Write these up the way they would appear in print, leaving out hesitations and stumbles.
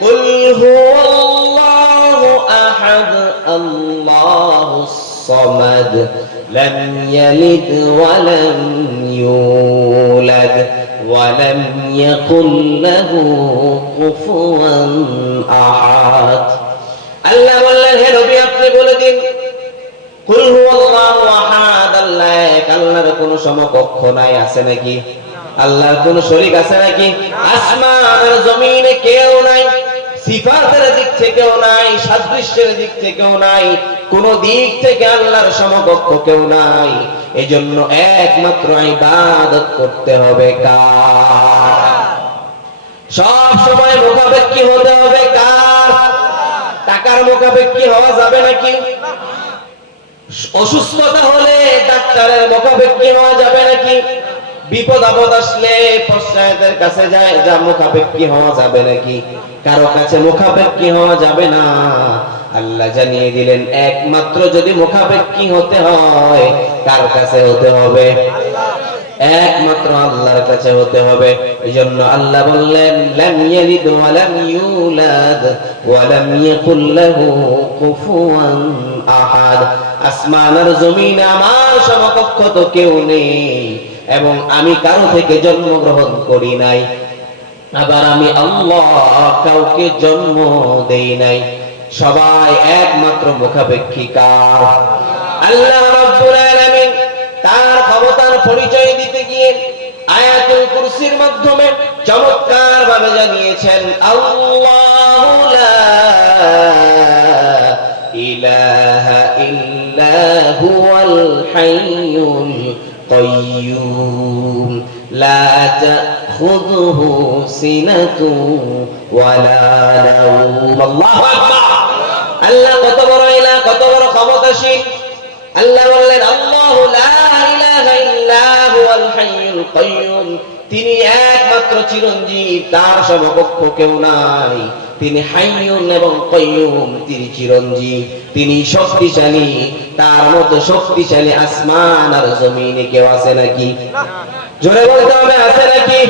কুল হুয়াল্লাহু আহাদ আল্লাহুস সামাদ লাম ইয়ালিদ ওয়া লাম ইউলাদ ওয়া লাম ইয়াকুল লাহু কুফুয়ান আহাদ। আল্লাহ বললেন, হে নবী আপনি বলে দিন, কুল হুয়াল্লাহু আহাদ, আল্লাহ এক, আল্লাহর কোনো সমকক্ষ নাই, আছে নাকি? আল্লাহর কোনো শরীক আছে নাকি? আসমান আর জমিনে কেউ নাই, সিফাতের দিক থেকেও নাই, সাদৃশ্যের দিক থেকেও নাই, কোন দিক থেকে আল্লাহর সমকক্ষ কেউ নাই। এজন্য একমাত্র ইবাদত করতে হবে কার? সব সময় মুখাপেক্ষী হতে হবে কার? টাকার মুখাপেক্ষী হওয়া যাবে নাকি? অসুস্থতা হলে ডাক্তারের মুখাপেক্ষী হওয়া যাবে নাকি? বিপদ আপদ আসলে পঞ্চায়েতের কাছে যায়, যা মুখাপেক্ষী হওয়া যাবে নাকি? কারো কাছে মুখাপেক্ষী হওয়া যাবে না। আল্লাহ জানিয়ে দিলেন, একমাত্র যদি মুখাপেক্ষী হতে হয় কার কাছে হতে হবে? একমাত্র আল্লাহর কাছে হতে হবে। এজন্য আল্লাহ বললেন, লাম ইয়ালিদ ওয়া লাম ইউলাদ ওয়া লাম ইয়াকুল লাহু কুফুয়ান আহাদ। আসমান আর জমিনে আমার সমকক্ষ তো কেউ নেই, এবং আমি কারো থেকে জন্মগ্রহণ করি নাই, আবার আমি আল্লাহ কাউকে জন্ম দেই নাই। সবাই একমাত্র মুখাপেক্ষী কার? আল্লাহ রাব্বুল আলামিন তার ক্ষমতার পরিচয় দিতে গিয়ে আয়াতুল কুরসির মাধ্যমে চমৎকার ভাবে জানিয়েছেন, আল্লাহু লা ইলাহা ইল্লা হুয়াল হাইয়ুল কাইয়্যুম লা তাখুযুহু সিনাতুন ওয়ালা নাওম। আল্লাহু আকবার। আল্লাহ কত বড় ইলাহ, কত বড় ক্ষমতাশীল। আল্লাহ বললেন, আল্লাহু লা ইলাহা ইল্লা হুয়াল হাইয়ুল কাইয়্যুম, তিনি একমাত্র চিরঞ্জীব, তার সমকক্ষ কেউ নাই। তিনি হাইয়ুন এবং কাইয়্যুম, তিনি চিরঞ্জীব, তিনি শক্তিশালী, তার মতো শক্তিশালী আসমান আর জমিনে কেউ আছে নাকি? জোরে বলতে হবে, আছে নাকি?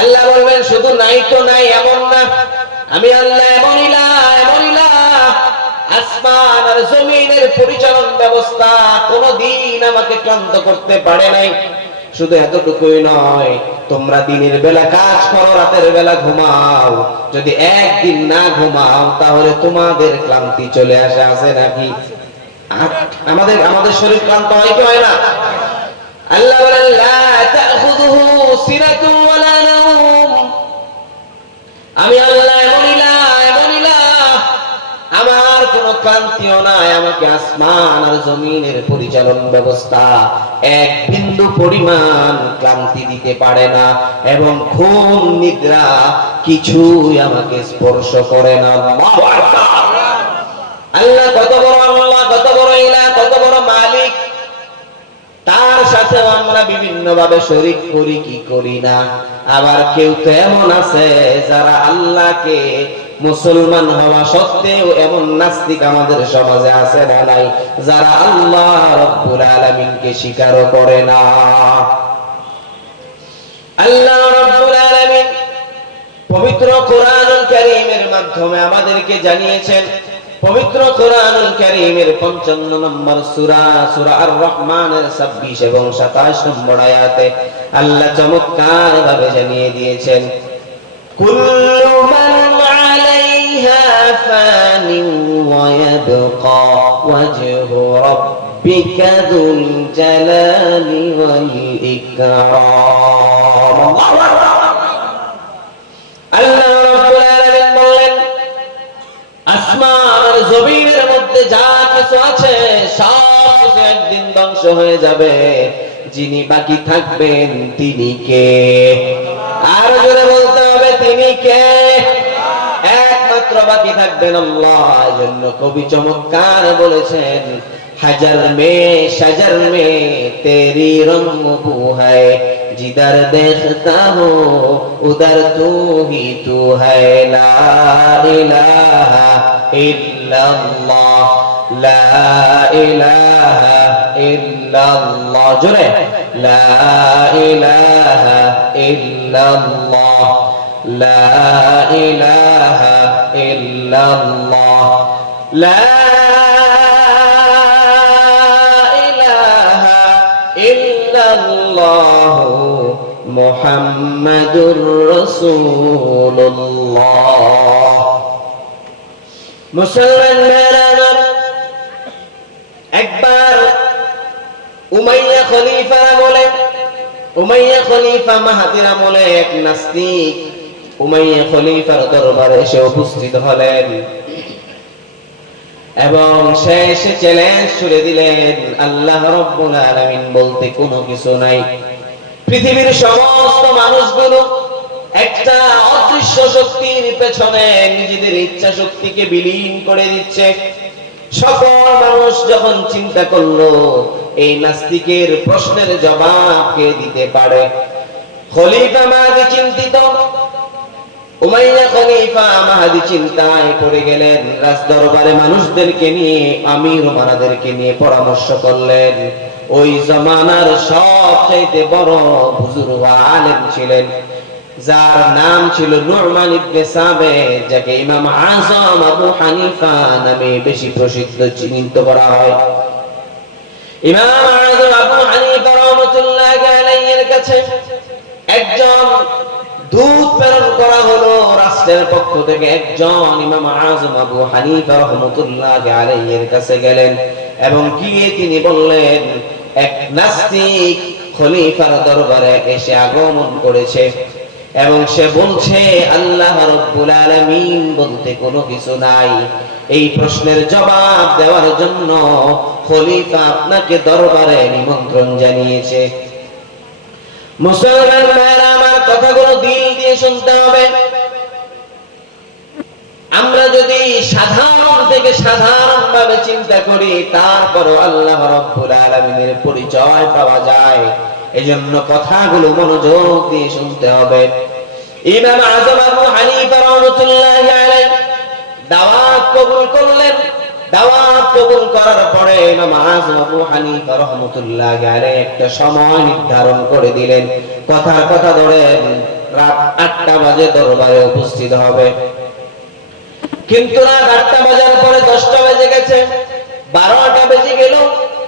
আল্লাহ বলবেন, শুধু নাই তো নাই এমন না, আমি আল্লাহ এমন ইলাহ, এমন ইলাহ, আসমান আর জমিনের পরিচালন ব্যবস্থা কোনদিন আমাকে ক্লান্ত করতে পারে নাই। শুধু এতটুকুই নয়, তোমরা দিনের বেলা কাজ করো, রাতের বেলা ঘুমাও, যদি একদিন না ঘুমাও তাহলে তোমাদের ক্লান্তি চলে আসে, আছে নাকি? আমাদের আমাদের শরীর ক্লান্ত হয় কি হয় না? আল্লাহ বলেন, লা তাখুযুহু সিনাতুন ওয়ালা নাওম, আমি আল্লাহ এমন ইলাহ, এমন ইলাহ, আমার কোনো ক্লান্তিও নাই, আমাকে আসমান আর জমিনের পরিচালন ব্যবস্থা এক বিন্দু পরিমাণ ক্লান্তি দিতে পারে না, এবং ঘুম নিদ্রা কিছুই আমাকে স্পর্শ করে না। আল্লাহু আকবার। আল্লাহ কত বড় আল্লাহ, কত বড় ইলাহ, কত বড় মালিক। তার সাথেও আমরা বিভিন্ন ভাবে শরীক করি কি করি না। আবার কেউ তো এমন আছে যারা আল্লাহকে মুসলমান হওয়া সত্ত্বেও এমন নাস্তিক আমাদের সমাজে আছে না নাই, যারা আল্লাহ রাব্বুল আলামিনকে স্বীকারও করে না। আল্লাহ রাব্বুল আলামিন পবিত্র কোরআনুল কারীমের মাধ্যমে আমাদেরকে জানিয়েছেন, পবিত্র কোরআনুল কারীমের 55 নম্বর সূরা, সূরা আর রহমানের 26 এবং 27 নম্বর আয়াতে আল্লাহ চমৎকার ভাবে জানিয়ে দিয়েছেন, কুল্লু মান আলাইহা ফানিন ওয়া ইয়াবকা ওয়াজহু রাব্বিকা যুল জালালি ওয়াল ইকরাম। আল্লাহ রাব্বুল আলামিন বললেন, আসমান আর জমিনের মধ্যে যা কিছু আছে সব কিছু একদিন ধ্বংস হয়ে যাবে, যিনি বাকি থাকবেন তিনি কে? আর জোরে বলতে হবে, তিনি কে? একমাত্র বাকি থাকবেন আল্লাহ। এজন্য কবি চমৎকার বলেছেন, হাজার মে শজর মে তেরি রঙ বু হ্যায়, जिधर देखता हो उधर तू ही तू है, ला इलाहा इल्लल्लाह, ला इलाहा इल्लल्लाह, जोरे ला इलाहा इल्लल्लाह, ला इलाहा ইল্লাল্লাহ লা ইলাহা ইল্লাল্লাহ মুহাম্মাদুর রাসূলুল্লাহ। মুসলমানরা একবার উমাইয়া খলিফা বলে, উমাইয়া খলিফা মাহাদির আমলে এক নাস্তিক উমাইয়া খলিফার দরবারে এসে উপস্থিত হলেন এবং সে এসে চ্যালেঞ্জ ছুড়ে দিলেন, আল্লাহ রাব্বুল আলামিন বলতে কোনো কিছু নাই। পৃথিবীর সমস্ত মানুষগুলো একটা অদৃশ্য শক্তির পেছনে নিজেদের ইচ্ছা শক্তিকে বিলীন করে দিচ্ছে। সকল মানুষ যখন চিন্তা করলো এই নাস্তিকের প্রশ্নের জবাব কে দিতে পারে, খলিফা মাহদী চিন্তিত। উমাইয়া খলিফা মাহদী চিন্তায় পড়ে গেলেন। রাজদরবারে মানুষদেরকে নিয়ে, আমির ওমারাদেরকে নিয়ে পরামর্শ করলেন। ওই জমানার সবচাইতে বড় বুজুর্গ আলেম ছিলেন যার নাম ছিল নুরমান ইবনে সাবিত, যাকে ইমাম আযম আবু হানিফা নামে বেশি প্রসিদ্ধ চিহ্নিত করা হয়। ইমাম আযম আবু হানিফা রাহমাতুল্লাহি আলাইহির কাছে একজন দূত প্রেরণ করা হলো রাষ্ট্রের পক্ষ থেকে। একজন ইমাম আযম আবু হানিফা রাহমাতুল্লাহি আলাইহির কাছে গেলেন এবং গিয়ে তিনি বললেন, এক নাস্তিক খলিফার দরবারে এসে আগমন করেছে এবং সে বলছে আল্লাহ রাব্বুল আলামিন বলতে কোনো কিছু নাই। এই প্রশ্নের জবাব দেওয়ার জন্য খলিফা আপনাকে দরবারে নিমন্ত্রণ জানিয়েছে। মুসলমান ভাইরা আমার, কথাগুলো দিল দিয়ে শুনতে হবে। আমরা যদি সাধারণ থেকে সাধারণ ভাবে চিন্তা করি, তারপরও আল্লাহ রাব্বুল আলামিনের পরিচয় পাওয়া যায়। এজন্য কথাগুলো মনোযোগ দিয়ে শুনতে হবে। ইমাম আযম আবু হানিফা রাহমাতুল্লাহি আলাইহি দাওয়াত কবুল করলেন। দাওয়াত কবুল করার পরে ইমাম আযম আবু হানিফা রাহমাতুল্লাহি আলাইহি একটা সময় নির্ধারণ করে দিলেন। কথার কথা ধরেন রাত ৮টা বাজে দরবারে উপস্থিত হবে। কিন্তু রাত ৮টা বাজার পরে 10টা বেজে গেছে, 12টা বেজে গেল,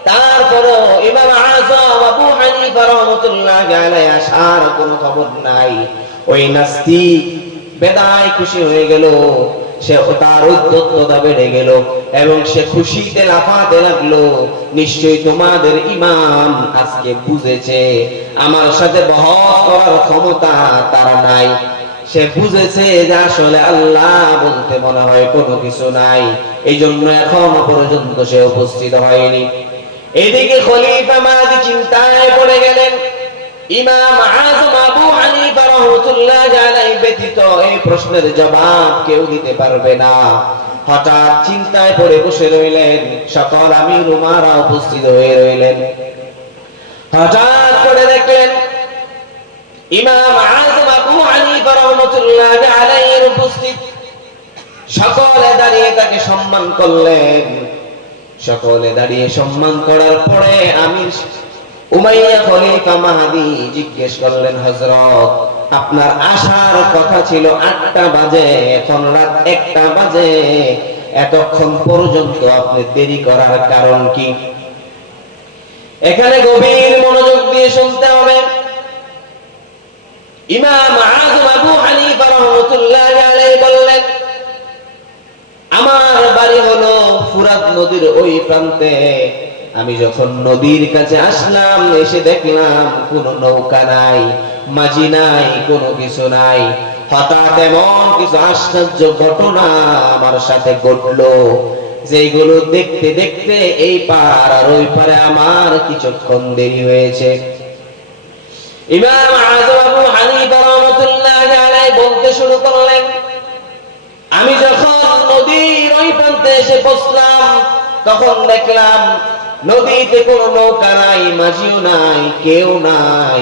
তারপরও ইমাম আযম আবু হানিফা রাহমাতুল্লাহি আলাইহি আসার কোনো খবর নাই। ওই নাস্তিক বেদায় খুশি হয়ে গেল, সে তার উদ্যততা বেড়ে গেল এবং সে খুশিতে লাফাতে লাগলো, নিশ্চয়ই তোমাদের ইমাম আজকে বুঝেছে আমার সাথে বহস করার ক্ষমতা তার নাই। সে বুঝেছে যে আসলে আল্লাহ বলতে মনে হয় কোনো কিছু নাই, এই জন্য এখনো পর্যন্ত সে উপস্থিত হয়নি। এদিকে খলিফা মাহদী চিন্তায় পড়ে গেলেন। ইমাম আযম আবু হানিফা রাহমাতুল্লাহি আলাইহি ব্যতীত এই প্রশ্নের জবাব কেউ দিতে পারবে না। হঠাৎ চিন্তায় পড়ে বসে রইলেন। সকল আমির উমারা উপস্থিত হয়ে রইলেন। হঠাৎ করে দেখলেন ইমাম আযম আবু হানিফা রাহমাতুল্লাহি আলাইহির উপস্থিত। সকলে দাঁড়িয়ে তাকে সম্মান করলেন। সকলে দাঁড়িয়ে সম্মান করার পরে আমির উমাইয়া খলিফা মাহদী জিজ্ঞেস করলেন, হযরত আপনার আসার কথা ছিল ৮টা বাজে, এখন রাত ১টা বাজে, এতক্ষণ পর্যন্ত আপনি দেরি করার কারণ কি? এখানে গভীর মনোযোগ দিয়ে শুনতে হবে। ইমাম আযম আবু হানিফা রাহমাতুল্লাহি আলাইহি বললেন, আমার বাড়ি হলো ফুরাত নদীর ওই প্রান্তে। আমি যখন নদীর কাছে আসলাম, এসে দেখলাম কোনো নৌকা নাই, মাঝি নাই, কোনো কিছু নাই। হঠাৎ এমন কিছু আশ্চর্য ঘটনা আমার সাথে ঘটলো, যেগুলো দেখতে দেখতে এই পার আর ওই পারে আমার কিছুক্ষণ দেরি হয়েছে। ইমাম আযম আবু হানিফা রাহমাতুল্লাহি আলাইহি বলতে শুরু করলেন, আমি যখন নদীর ওই প্রান্তে এসে পৌঁছলাম, তখন দেখলাম নদীতে কোনো নৌকা নাই, মাঝিও নাই, কেউ নাই।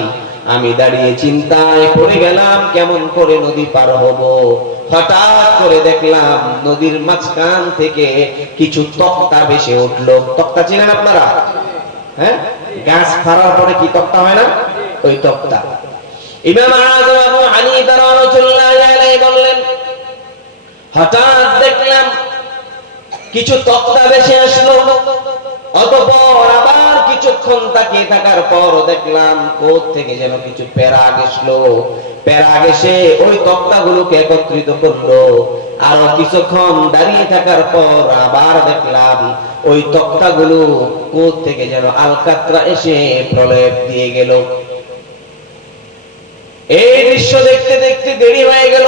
আমি দাঁড়িয়ে চিন্তায় পড়ে গেলাম কেমন করে নদী পার হব। হঠাৎ করে দেখলাম নদীর মাঝখান থেকে কিছু তক্তা ভেসে উঠলো। তক্তা চিনেন আপনারা? হ্যাঁ, গাছ ফাড়ার পরে কি তক্তা হয় না, ওই তক্তা। ইমাম আযম আবু হানিফা রাহমাতুল্লাহি আলাইহি বললেন, হঠাৎ দেখলাম কিছু তক্তা ভেসে আসলো। অতঃপর আবার কিছুক্ষণ তাকিয়ে থাকার পর দেখলাম কোথ থেকে যেন কিছু প্যারাগ আসলো। প্যারাগ এসে ওই তক্তাগুলোকে একত্রিত করলো। আর কিছুক্ষণ দাঁড়িয়ে থাকার পর আবার দেখলাম ওই তক্তাগুলো কোথ থেকে যেন আলকাতরা এসে প্রলেপ দিয়ে গেল। এই দৃশ্য দেখতে দেখতে দেরি হয়ে গেল।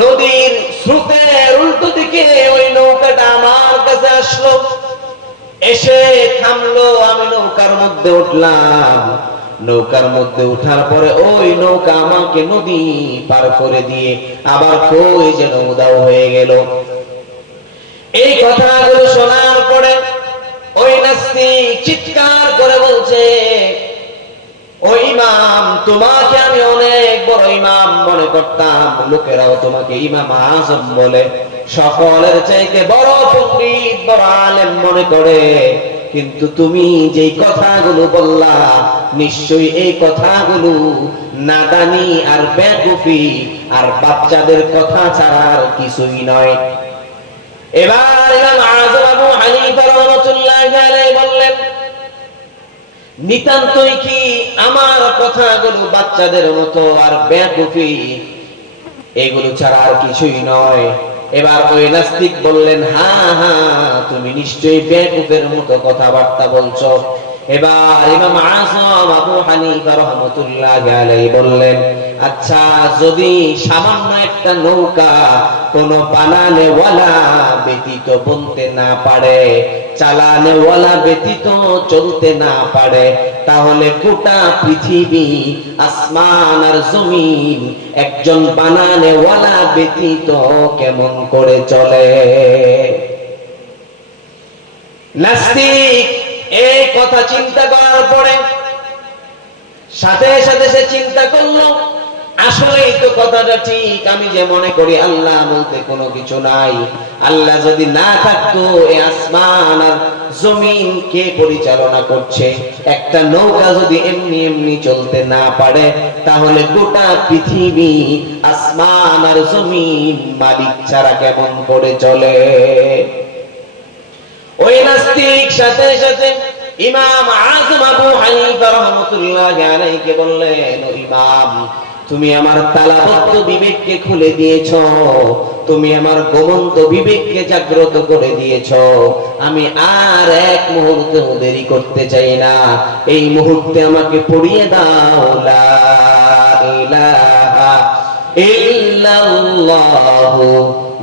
নদীর স্রোতের উল্টো দিকে ওই নৌকাটা আমার কাছে আসলো, এসে থামলো। আমি নৌকার মধ্যে উঠলাম। নৌকার মধ্যে উঠার পরে ওই নৌকা আমাকে নদী পার করে দিয়ে আবার কই যেন উধাও হয়ে গেল। এই কথাগুলো শোনার পরে ওই নাস্তিক চিৎকার করে বলছে, ও ইমাম, তোমাকে আমি অনেক বড় ইমাম মনে করতাম, লোকেরাও তোমাকে ইমাম আজম বলে, সকলের চাইতে বড় পণ্ডিত, বড় আলেম মনে করে। কিন্তু তুমি যেই কথাগুলো বললা, নিশ্চয়ই এই কথাগুলো নাদানি আর বেকুফি আর বাচ্চাদের কথা ছাড়া আর কিছুই নয়। এবার ইমাম আজম আবু হানিফা রাহমাতুল্লাহি আলাইহি বললেন, নিতান্তই কি আমার কথাগুলো বাচ্চাদের মতো আর বেকুফি, এগুলো ছাড়া আর কিছুই নয়? এবার ওই নাস্তিক বললেন, হ্যাঁ হ্যাঁ, তুমি নিশ্চয়ই বেকুফের মতো কথাবার্তা বলছো। এবার ইমাম আযম আবু হানিফা রাহমাতুল্লাহি আলাইহি বললেন, আচ্ছা, যদি সামান্য একটা নৌকা কোনো বানানেওয়ালা ব্যতীত বনতে না পারে, চালানেওয়ালা ব্যতীত চলতে না পারে, তাহলে গোটা পৃথিবী, আসমান আর জমিন একজন বানানেওয়ালা ব্যতীত কেমন করে চলে? নাস্তিক এই কথা চিন্তা করার পরে সাথে সাথে সে চিন্তা করলো, আসলেই তো কথাটা ঠিক। আমি যে মনে করি আল্লাহ বলতে কোনো কিছু নাই, আল্লাহ যদি না থাকতো এই আসমান আর জমিন কে পরিচালনা করছে? একটা নৌকা যদি এমনি এমনি চলতে না পারে, তাহলে গোটা পৃথিবী, আসমান আর জমিন মালিক ছাড়া কেমন করে চলে? ওই নাস্তিক সাথে সাথে ইমাম আযম আবু হানিফা রাহমাতুল্লাহি আলাইহি বললেন, ও ইমাম, তুমি আমার তালাবদ্ধ বিবেককে খুলে দিয়েছো, তুমি আমার ঘুমন্ত বিবেককে জাগ্রত করে দিয়েছো। আমি আর এক মুহূর্তে দেরি করতে চাই না। এই মুহূর্তে আমাকে পড়িয়ে দাও লা ইলাহা ইল্লাল্লাহু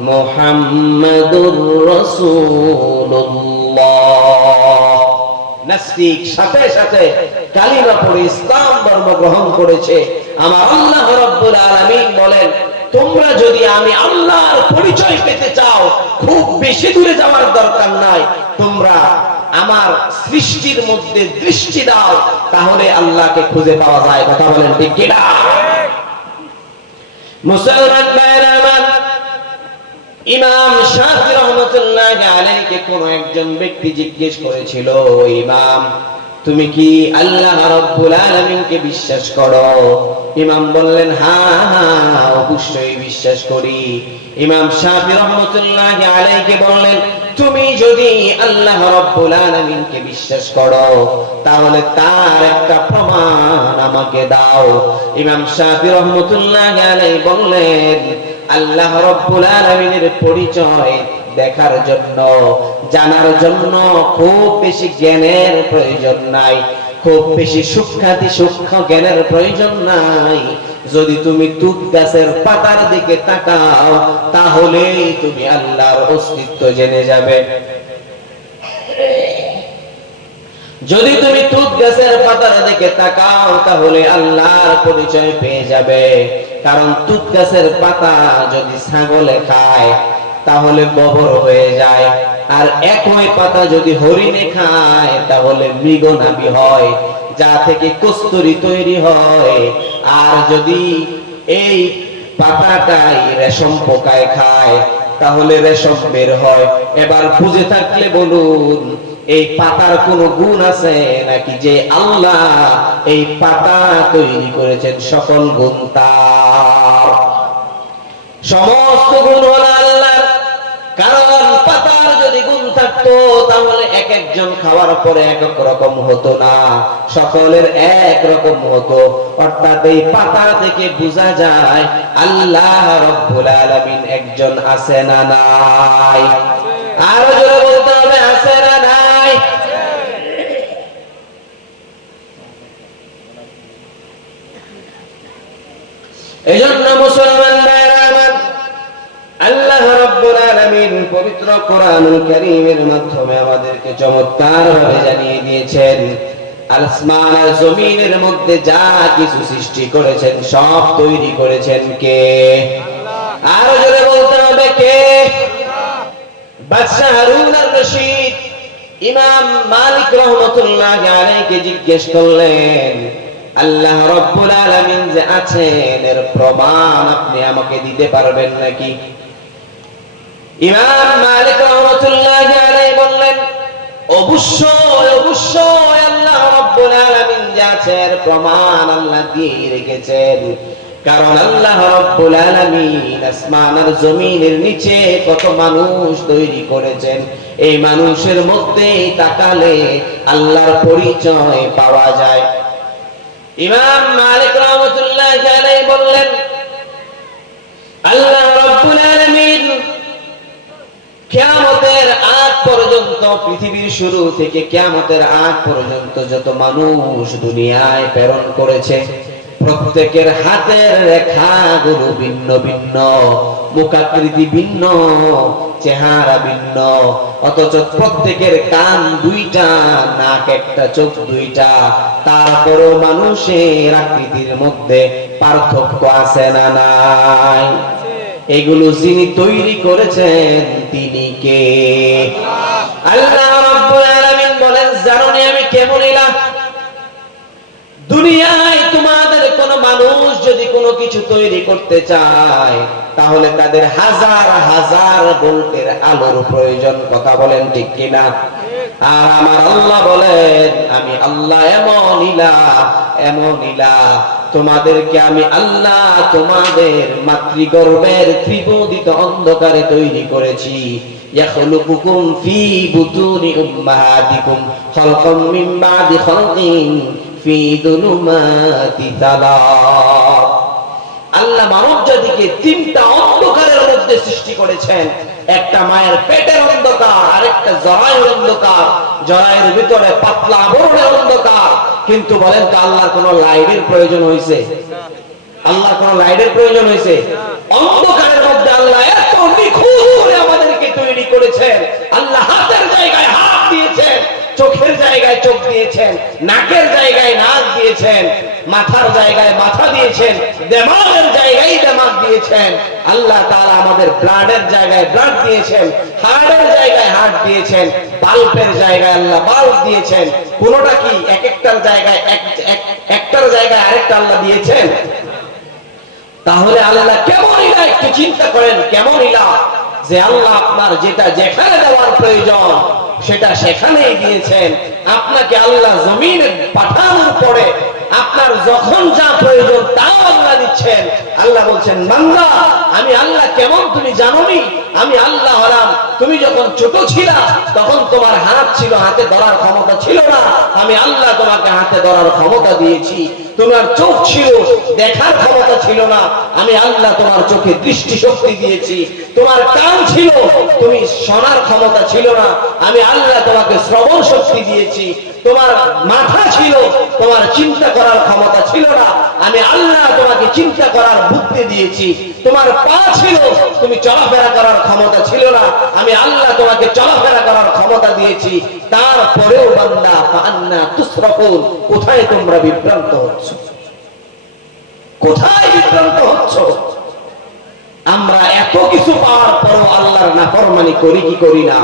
মুহাম্মাদুর রাসূলুল্লাহ। নাস্তিক সাথে সাথে কালিমা পড়ে ইসলাম ধর্ম গ্রহণ করেছে। আমার আল্লাহ রাব্বুল আলামিন বলেন, তোমরা যদি আমি আল্লাহর পরিচয় পেতে চাও, খুব বেশি দূরে যাওয়ার দরকার নাই, তোমরা আমার সৃষ্টির মধ্যে দৃষ্টি দাও, তাহলে আল্লাহকে খুঁজে পাওয়া যায়। কথা বলেন ঠিক কিনা? মুসলমান ভাইরা আমার, ইমাম শাফি রাহমাতুল্লাহি আলাইহি কোন একজন ব্যক্তি জিজ্ঞেস করেছিল, ইমাম, তুমি কি আল্লাহ রাব্বুল আলামিনকে বিশ্বাস করো? ইমাম বললেন, হ্যাঁ হ্যাঁ, অবশ্যই বিশ্বাস করি। ইমাম শাফি রাহমাতুল্লাহি আলাইহি বললেন, তুমি যদি আল্লাহ রাব্বুল আলামিনকে বিশ্বাস করো, তাহলে তার একটা প্রমাণ আমাকে দাও। ইমাম শাফি রাহমাতুল্লাহি আলাইহি বললেন, আল্লাহ রাব্বুল আলামিনের পরিচয় দেখার জন্য, জানার জন্য খুব বেশি জ্ঞানের প্রয়োজন নাই, খুব বেশি সূক্ষ্ম জ্ঞানের প্রয়োজন নাই। যদি তুমি তুত গাছের পাতার দিকে তাকাও, তাহলেই তুমি আল্লাহর অস্তিত্ব জেনে যাবে। যদি তুমি তুত গাছের পাতার দিকে তাকাও, তাহলে আল্লাহর পরিচয় পেয়ে যাবে। কারণ তুত গাছের পাতা যদি ছাগলে খায়, তাহলে গোবর হয়ে যায়। আর একই পাতা যদি হরিণে খায়, তাহলে মৃগনাভি হয়, যা থেকে কস্তুরী তৈরি হয়। আর যদি এই পাতাটাই রেশম পোকায় খায়, তাহলে রেশম বের হয়। এবার বুঝে থাকলে বলুন, এই পাতার কোন গুণ আছে নাকি? যে আল্লাহ এই পাতা তৈরি করেছেন, সকল গুণ তার, সমস্ত গুণ হলো আল্লাহ। তাহলে এক একজন খাওয়ার পরে এক এক রকম হতো না, সকলের এক রকম হতো। অর্থাৎ এই পাতা থেকে বোঝা যায় আল্লাহ রাব্বুল আলামিন একজন আছে না নাই? আরো জোরে বলতে হবে, আছে না নাই? এজন্য মুসলমান ভাইরা আমার, আল্লাহ রাব্বুল আলামিন পবিত্র কোরআনুল কারীমের মাধ্যমে আমাদেরকে চমৎকারভাবে জানিয়ে দিয়েছেন, আসমান আর জমিনের মধ্যে যা কিছু সৃষ্টি করেছেন সব তৈরি করেছেন কে? আল্লাহ। আরো জোরে বলতে হবে, কে? বাদশা হারুন আর রশিদ ইমাম মালিক রাহমাতুল্লাহি আলাইহি জিজ্ঞেস করলেন, আল্লাহ রাব্বুল আলামিন যে আছেন এর প্রমাণ আপনি আমাকে দিতে পারবেন নাকি? ইমাম মালিক রাহমাতুল্লাহি আলাইহি বললেন, অবশ্যই অবশ্যই আল্লাহ রাব্বুল আলামিন যে আছেন এর প্রমাণ আল্লাহ দিয়ে রেখেছেন। কারণ আল্লাহ রাব্বুল আলামিন আসমান আর জমিনের নিচে কত মানুষ তৈরি করেছেন, এই মানুষের মধ্যে তাকালে আল্লাহর পরিচয় পাওয়া যায়। ইমাম মালিক রাহমাতুল্লাহি আলাইহি বললেন, আল্লাহ রাব্বুল আলামিন কিয়ামতের আগ পর্যন্ত, পৃথিবীর শুরু থেকে কিয়ামতের আগ পর্যন্ত যত মানুষ দুনিয়ায় প্রেরণ করেছে প্রত্যেকের হাতের রেখাগুলো ভিন্ন ভিন্ন, মুখাকৃতি ভিন্ন, চেহারা ভিন্ন, অথচ প্রত্যেকের কান দুইটা, নাক একটা, চোখ দুইটা, তারপরও মানুষের আকৃতির মধ্যে পার্থক্য আছে না নাই? এগুলো যিনি তৈরি করেছেন তিনি কে? আল্লাহ রাব্বুল আলামিন বলেন, জানোনি আমি কেমন ইলাহ? দুনিয়ায় তোমাদের কোন মানুষ যদি কোনো কিছু তৈরি করতে চায় তাহলে তাদের হাজার হাজার ভোল্টের আলোর প্রয়োজন। কথা বলেন ঠিক কিনা? আর আমার আল্লাহ বলেন, আমি আল্লাহ এমন ইলাহ, এমন ইলাহ, তোমাদেরকে আমি আল্লাহ তোমাদের মাতৃগর্ভের ত্রিবোধিত অন্ধকারে তৈরি করেছি। ইয়াখলুকুকুম ফি বুতুনি উম্মাহাতিকুম খালকাম মিন বাদি খালকিন ফি যুলুমাতি সালাত। আল্লাহ মানব জাতিকে তিনটা অন্ধকারের মধ্যে সৃষ্টি করেছেন। একটা মায়ের পেটের অন্ধকার, আরেকটা জরায়ুর অন্ধকার, জরায়ুর ভিতরে পাতলা আবরণের অন্ধকার। কিন্তু বলেন তো আল্লাহর কোন লাইটের প্রয়োজন হয়েছে? আল্লাহর কোন লাইটের প্রয়োজন হয়েছে? অন্ধকারের মধ্যে আল্লাহ এত নিখুঁত করে আমাদেরকে তৈরি করেছেন। আল্লাহ হাতের জায়গায় হাত দিয়েছেন, চোখের জায়গায় চোখ দিয়েছেন, নাকের জায়গায় নাক দিয়েছেন, মাথার জায়গায় মাথা দিয়েছেন, দেমাগের জায়গায় দেমাগ দিয়েছেন। আল্লাহ তাআলা আমাদের ব্লাডের জায়গায় ব্লাড দিয়েছেন, হার্টের জায়গায় হার্ট দিয়েছেন, বাল্বের জায়গায় আল্লাহ বাল্ব দিয়েছেন। কোনটা কি এক একটার জায়গায় একটার জায়গায় আরেকটা আল্লাহ দিয়েছেন? তাহলে আল্লাহ কেমন ইলাহ একটু চিন্তা করেন, কেমন ইলাহ যে আল্লাহ আপনার যেটা যেখানে দেওয়ার প্রয়োজন সেটা সেখানেই দিয়েছেন। আপনাকে আল্লাহ জমিনে পাঠানোর পরে আপনার যখন যা প্রয়োজন তাও আল্লাহ দিচ্ছেন। আল্লাহ বলছেন, বান্দা আমি আল্লাহ কেমন তুমি জানোনি? আমি আল্লাহ হলাম, তুমি যখন ছোট ছিলা তখন তোমার হাত ছিল, হাতে ধরার ক্ষমতা ছিল না, আমি আল্লাহ তোমাকে হাতে ধরার ক্ষমতা দিয়েছি। তোমার চোখ ছিল, দেখার ক্ষমতা ছিল না, আমি আল্লাহ তোমার চোখে দৃষ্টি শক্তি দিয়েছি। তোমার কান ছিল, তুমি শোনার ক্ষমতা ছিল না, আমি আল্লাহ তোমাকে শ্রবণ শক্তি দিয়েছি। তোমার মাথা ছিল, তোমার চিন্তা করার ক্ষমতা ছিল না, আমি আল্লাহ তোমাকে চিন্তা করার বুদ্ধি দিয়েছি। তোমার পা ছিল, তুমি চলাফেরা করার ক্ষমতা ছিল না, আমি আল্লাহ তোমাকে চলাফেরা করার ক্ষমতা দিয়েছি। তারপরেও বান্দা ফান্না তুসরাফুন, কোথায় তোমরা বিভ্রান্ত হচ্ছ? কোথায় বিভ্রান্ত হচ্ছ? আমরা এত কিছু পাওয়ার পরও আল্লাহর নাফরমানি করি কি করি না?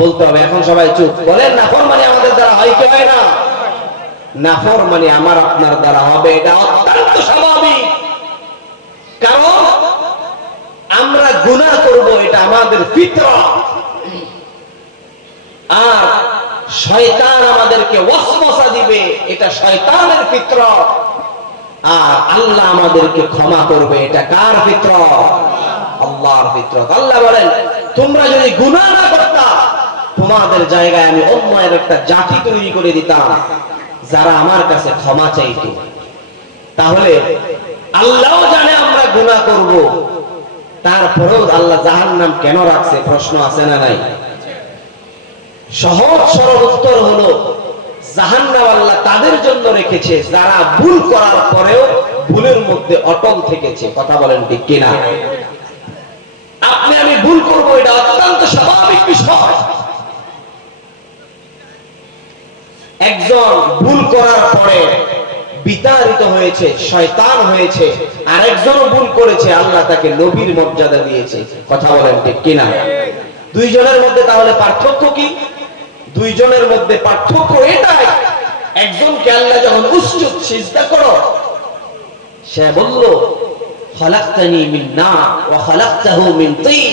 বলতে হবে। এখন সবাই চুপ। বলেন, নাফরমানি আমাদের দ্বারা হয় কি হয় না? নাফরমানি আমার আপনার দ্বারা হবে, এটা অত্যন্ত স্বাভাবিক। কারণ আমরা গুনাহ করব, এটা আমাদের ফিতরত। আর শয়তান আমাদেরকে ওয়াসওয়াসা দিবে, এটা শয়তানের ফিতরত। আর আল্লাহ আমাদেরকে ক্ষমা করবে, এটা কার ফিতরত? আল্লাহর ফিতরত। আল্লাহ বলেন, তোমরা যদি গুনাহ না করতা তোমাদের জায়গায় আমি অন্য একটা জাতি তৈরি করে দিতাম যারা আমার কাছে ক্ষমা চাইতো। তাহলে আল্লাহ জানে আমরা গুনাহ করব, তারপরেও আল্লাহ জাহান্নাম কেন রাখছে? প্রশ্ন আছে না নাই? সহজ সরল উত্তর হলো জাহান্নাম আল্লাহ তাদের জন্য রেখেছে যারা ভুল করার পরেও ভুলের মধ্যে অটল থেকেছে। কথা বলেন ঠিক কিনা? আপনি আমি ভুল করব, এটা অত্যন্ত স্বাভাবিক বিষয়। একজন ভুল করার পরে বিতাড়িত হয়েছে, শয়তান হয়েছে, আরেকজনও ভুল করেছে, আল্লাহ তাকে নবীর মর্যাদা দিয়েছে। কথা বলেন ঠিক কিনা? দুইজনের মধ্যে তাহলে পার্থক্য কি? দুইজনের মধ্যে পার্থক্য এটাই, একজনকে আল্লাহ যখন উসজুদ সিজদা করো, সে বলল খালাকতানি মিন নার ওয়া খালাকতাহু মিন তিন।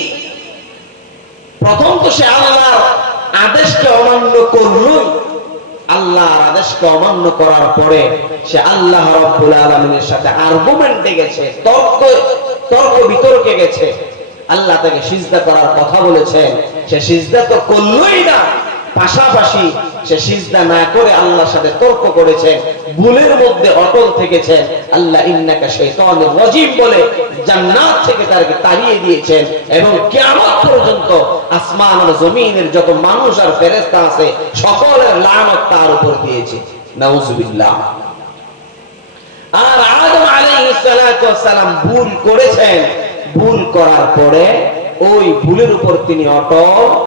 প্রথম তো সে আল্লাহর আদেশকে অমান্য করলো, আল্লাহর আদেশকে অমান্য করার পরে সে আল্লাহ রাব্বুল আলামিনের সাথে আর্গুমেন্টে গেছে, তর্ক বিতর্কে গেছে। আল্লাহ তাকে সিজদা করার কথা বলেছেন, সে সিজদা তো করলই না, পাশাপাশি সে সিজদা না করে আল্লাহর সাথে তর্ক করেছে, ভুলের মধ্যে অটল থেকেছে। আল্লাহ ইন্নাকা শাইতানুর রাজিম বলে জান্নাত থেকে তাকে তাড়িয়ে দিয়েছেন এবং কিয়ামত পর্যন্ত আসমান আর জমিনের যত মানুষ আর ফেরেশতা আছে সকলের লানত তার উপর দিয়েছে। নাউজুবিল্লাহ। আর আদম আলাইহিস সালাতু ওয়াস সালাম ভুল করেছেন, ভুল করার পরে ওই ভুলের উপর তিনি অটল